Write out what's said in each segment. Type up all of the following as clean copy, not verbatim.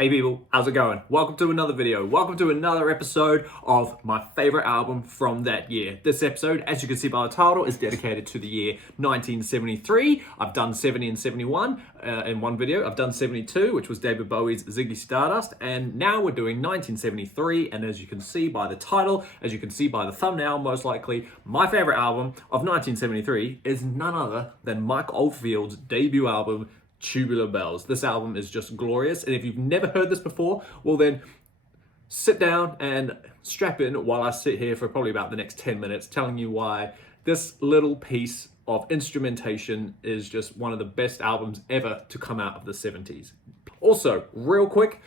Hey people, how's it going? Welcome to another video. Welcome to another episode of my favorite album from that year. This episode, as you can see by the title, is dedicated to the year 1973. I've done 70 and 71 in one video. I've done 72, which was David Bowie's Ziggy Stardust. And now we're doing 1973. And as you can see by the title, as you can see by the thumbnail, most likely, my favorite album of 1973 is none other than Mike Oldfield's debut album, Tubular Bells. This album is just glorious, and if you've never heard this before, well then sit down and strap in while I sit here for probably about the next 10 minutes telling you why this little piece of instrumentation is just one of the best albums ever to come out of the 70s. Also, real quick,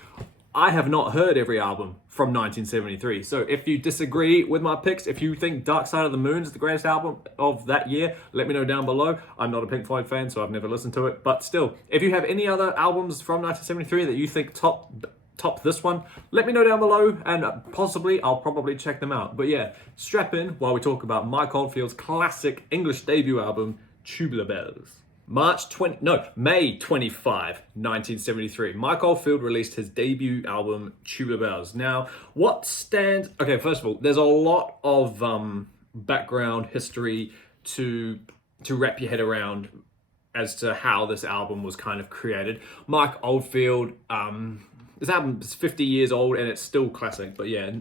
I have not heard every album from 1973. So if you disagree with my picks, if you think Dark Side of the Moon is the greatest album of that year, let me know down below. I'm not a Pink Floyd fan, so I've never listened to it. But still, if you have any other albums from 1973 that you think top this one, let me know down below, and I'll probably check them out. But yeah, strap in while we talk about Mike Oldfield's classic English debut album, Tubular Bells. May 25, 1973, Mike Oldfield released his debut album, Tubular Bells. Now, okay, first of all, there's a lot of background history to wrap your head around as to how this album was kind of created. Mike Oldfield, this album is 50 years old and it's still classic, but yeah,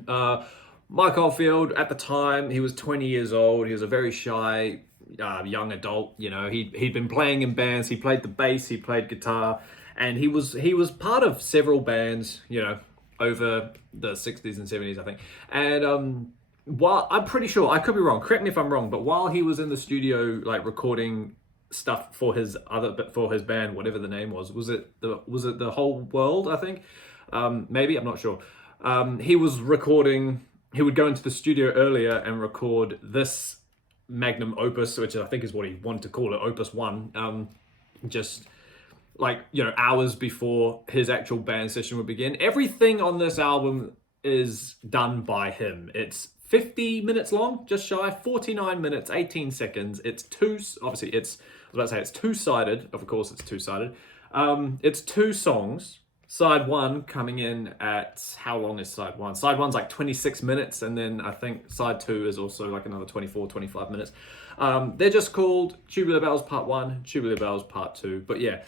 Mike Oldfield, at the time, he was 20 years old. He was a very shy young adult. You know, he'd been playing in bands. He played the bass, he played guitar, and he was part of several bands, you know, over the 60s and 70s, I think. And while I'm pretty sure, I could be wrong, correct me if I'm wrong, but while he was in the studio like recording stuff for his band, whatever the name was it the Whole World, I think, maybe, I'm not sure. He would go into the studio earlier and record this magnum opus, which I think is what he wanted to call it, Opus 1, just like, you know, hours before his actual band session would begin. Everything on this album is done by him. It's 50 minutes long, just shy, 49 minutes, 18 seconds. It's two-sided. Of course, it's two-sided. It's two songs. Side one coming in at, how long is side one? Side one's like 26 minutes, and then I think side two is also like another 24, 25 minutes. They're just called Tubular Bells Part 1, Tubular Bells Part 2. But yeah,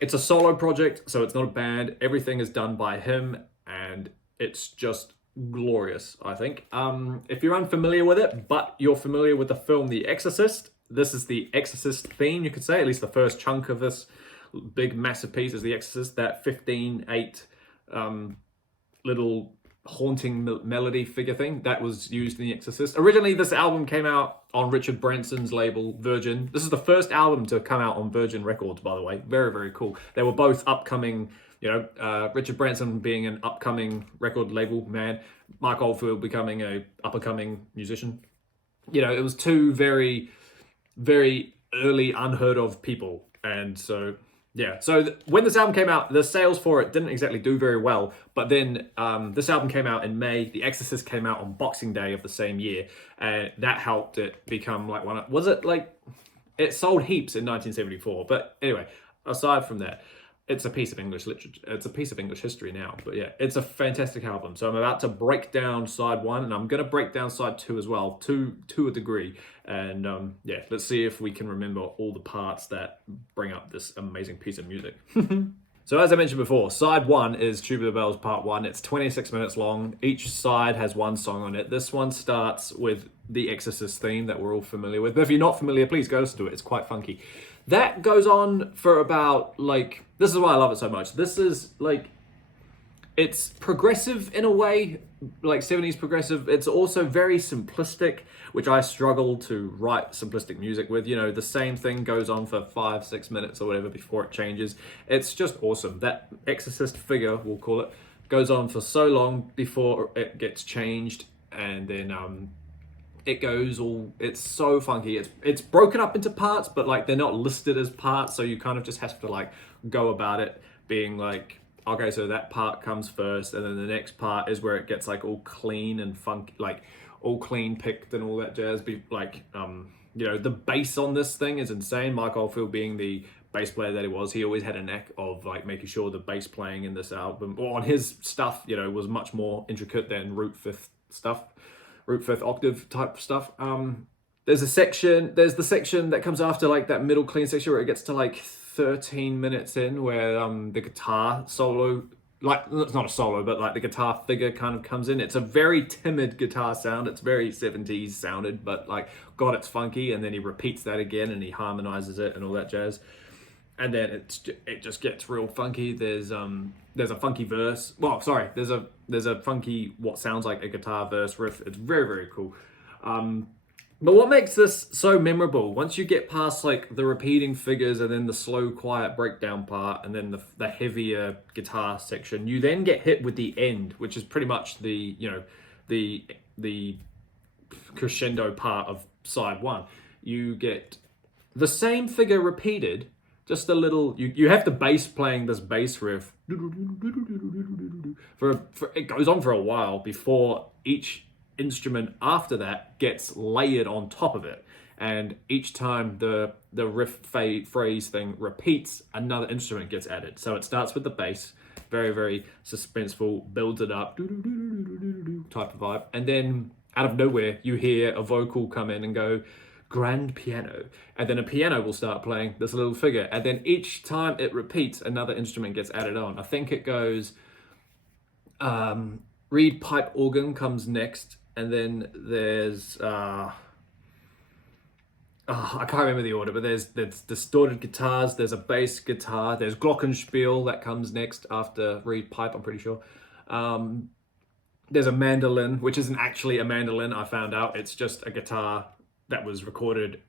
it's a solo project, so it's not a band. Everything is done by him, and it's just glorious, I think. If you're unfamiliar with it, but you're familiar with the film The Exorcist, this is the Exorcist theme, you could say, at least the first chunk of this big massive piece is The Exorcist, that 15/8 little haunting melody figure thing that was used in The Exorcist. Originally, this album came out on Richard Branson's label Virgin. This is the first album to come out on Virgin Records, by the way. Very, very cool. They were both upcoming, you know, Richard Branson being an upcoming record label man, Mike Oldfield becoming a up-and-coming musician. You know, it was two very, very early unheard of people. And so yeah, so when this album came out, the sales for it didn't exactly do very well. But then this album came out in May. The Exorcist came out on Boxing Day of the same year. And that helped it become like it sold heaps in 1974. But anyway, aside from that, it's a piece of English literature. It's a piece of English history now. But yeah, it's a fantastic album. So I'm about to break down side one, and I'm going to break down side two as well, to a degree. And yeah, let's see if we can remember all the parts that bring up this amazing piece of music. So as I mentioned before, side one is Tubular Bells Part 1. It's 26 minutes long. Each side has one song on it. This one starts with the Exorcist theme that we're all familiar with. But if you're not familiar, please go listen to it. It's quite funky. That goes on for about, like, this is why I love it so much. This is, like, it's progressive in a way, like 70s progressive. It's also very simplistic, which I struggle to write simplistic music with. You know, the same thing goes on for 5-6 minutes or whatever before it changes. It's just awesome. That Exorcist figure, we'll call it, goes on for so long before it gets changed, and then it goes all, it's so funky. It's broken up into parts, but like they're not listed as parts, so you kind of just have to like go about it being like, okay, so that part comes first, and then the next part is where it gets like all clean and funky, like all clean picked and all that jazz. Be like, you know, the bass on this thing is insane. Mike Oldfield being the bass player that he was, he always had a knack of like making sure the bass playing in this album or on his stuff, you know, was much more intricate than root fifth octave type stuff. There's the section that comes after like that middle clean section where it gets to like 13 minutes in, where the guitar solo, like it's not a solo, but like the guitar figure kind of comes in. It's a very timid guitar sound. It's very 70s sounded, but like, God, it's funky. And then he repeats that again and he harmonizes it and all that jazz. And then it just gets real funky. There's a funky verse. Well, sorry, there's a funky, what sounds like a guitar verse riff. It's very, very cool. But what makes this so memorable, once you get past like the repeating figures and then the slow, quiet breakdown part and then the heavier guitar section, you then get hit with the end, which is pretty much the, you know, the crescendo part of side one. You get the same figure repeated, just a little, you have the bass playing this bass riff for it goes on for a while before each instrument after that gets layered on top of it, and each time the riff phrase thing repeats, another instrument gets added. So it starts with the bass, very, very suspenseful, builds it up, type of vibe, and then out of nowhere you hear a vocal come in and go grand piano, and then a piano will start playing this little figure, and then each time it repeats, another instrument gets added on. I think it goes reed pipe organ comes next, and then there's I can't remember the order, but there's distorted guitars, there's a bass guitar, there's glockenspiel that comes next after reed pipe, I'm pretty sure. There's a mandolin, which isn't actually a mandolin, I found out. It's just a guitar that was recorded,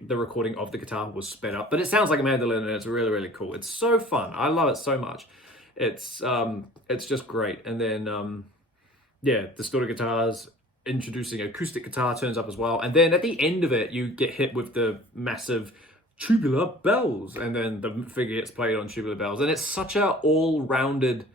the recording of the guitar was sped up, but it sounds like a mandolin and it's really, really cool. It's so fun. I love it so much. It's just great. And then, yeah, distorted guitars, introducing acoustic guitar turns up as well. And then at the end of it, you get hit with the massive tubular bells, and then the figure gets played on tubular bells. And it's such a all-rounded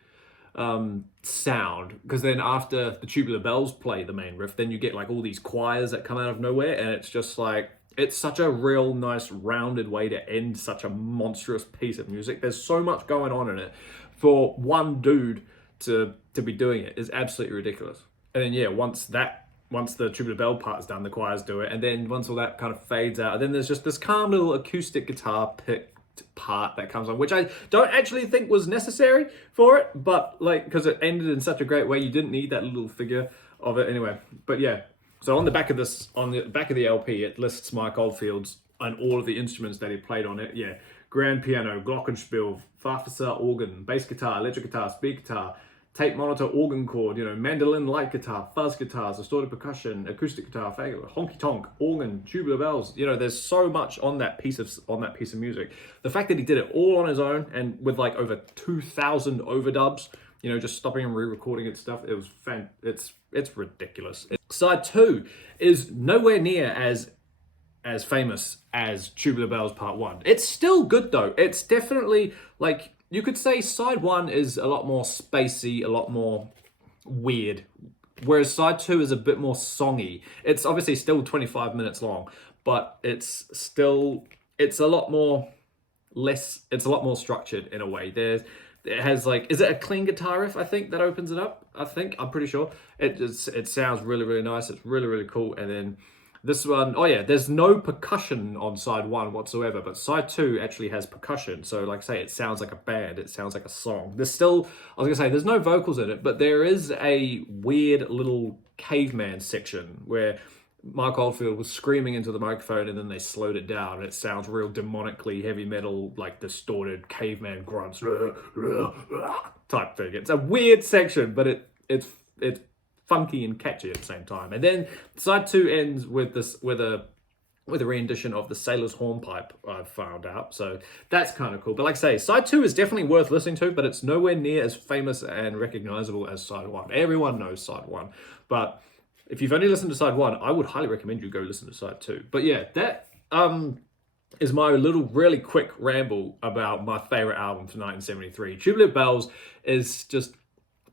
sound, because then after the tubular bells play the main riff, then you get like all these choirs that come out of nowhere, and it's just like, it's such a real nice rounded way to end such a monstrous piece of music. There's so much going on in it for one dude to be doing it is absolutely ridiculous. And then yeah, once the tubular bell part is done, the choirs do it, and then once all that kind of fades out, then there's just this calm little acoustic guitar picked part that comes on, which I don't actually think was necessary for it, but like, because it ended in such a great way, you didn't need that little figure of it anyway. But yeah, so on the back of the LP, it lists Mike Oldfield's and all of the instruments that he played on it. Yeah, grand piano, glockenspiel, farfisa organ, bass guitar, electric guitar, speed guitar, tape monitor, organ chord, you know, mandolin, light guitar, fuzz guitars, distorted percussion, acoustic guitar, honky tonk, organ, tubular bells. You know, there's so much on that piece of music. The fact that he did it all on his own and with like over 2,000 overdubs, you know, just stopping and re-recording it stuff, it was it's ridiculous. Side 2 is nowhere near as famous as Tubular Bells Part 1. It's still good though. It's definitely like, you could say side 1 is a lot more spacey, a lot more weird, whereas side 2 is a bit more songy. It's obviously still 25 minutes long, but it's a lot more structured in a way. It has like, is it a clean guitar riff, I think, that opens it up? I'm pretty sure. It sounds really, really nice. It's really, really cool. And then this one, oh yeah, there's no percussion on side 1 whatsoever, but side 2 actually has percussion. So like I say, it sounds like a band, it sounds like a song. There's no vocals in it, but there is a weird little caveman section where Mark Oldfield was screaming into the microphone and then they slowed it down. And it sounds real demonically heavy metal, like distorted caveman grunts type thing. It's a weird section, but it's funky and catchy at the same time. And then side 2 ends with a rendition of the Sailor's Hornpipe, I've found out. So that's kind of cool. But like I say, side 2 is definitely worth listening to, but it's nowhere near as famous and recognizable as side 1. Everyone knows side 1. But if you've only listened to side 1, I would highly recommend you go listen to side 2. But yeah, that is my little really quick ramble about my favorite album from 1973. Tubular Bells is just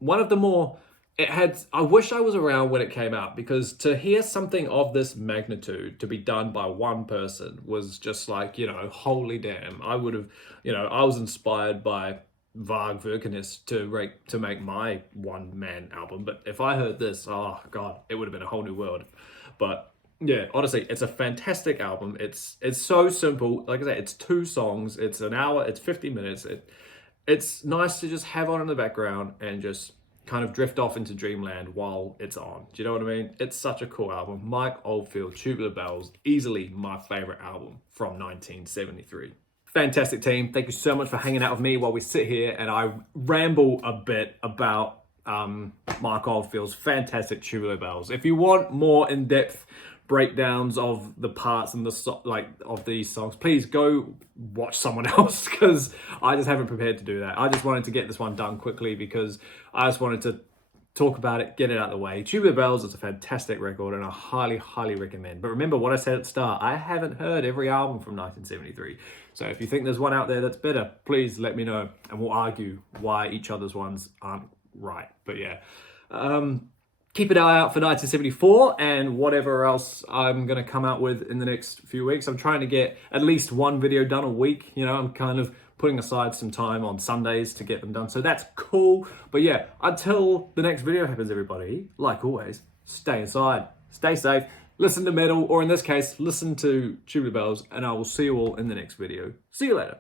one of the more I wish I was around when it came out, because to hear something of this magnitude to be done by one person was just like, holy damn. I would have, I was inspired by Varg Vikernes to make my one man album. But if I heard this, oh God, it would have been a whole new world. But yeah, honestly, it's a fantastic album. It's so simple. Like I said, it's 2 songs. It's an hour. It's 50 minutes. It's nice to just have on in the background and just kind of drift off into dreamland while it's on. Do you know what I mean? It's such a cool album. Mike Oldfield, Tubular Bells, easily my favorite album from 1973. Fantastic team. Thank you so much for hanging out with me while we sit here and I ramble a bit about Mike Oldfield's fantastic Tubular Bells. If you want more in-depth breakdowns of the parts and of these songs, please go watch someone else, because I just haven't prepared to do that. I just wanted to get this one done quickly because I just wanted to talk about it, get it out of the way. Tubular Bells is a fantastic record and I highly recommend. But remember what I said at the start, I haven't heard every album from 1973. So if you think there's one out there that's better, please let me know and we'll argue why each other's ones aren't right. But yeah, keep an eye out for 1974 and whatever else I'm going to come out with in the next few weeks. I'm trying to get at least one video done a week. I'm kind of putting aside some time on Sundays to get them done. So that's cool. But yeah, until the next video happens, everybody, like always, stay inside, stay safe, listen to metal, or in this case, listen to Tubular Bells, and I will see you all in the next video. See you later.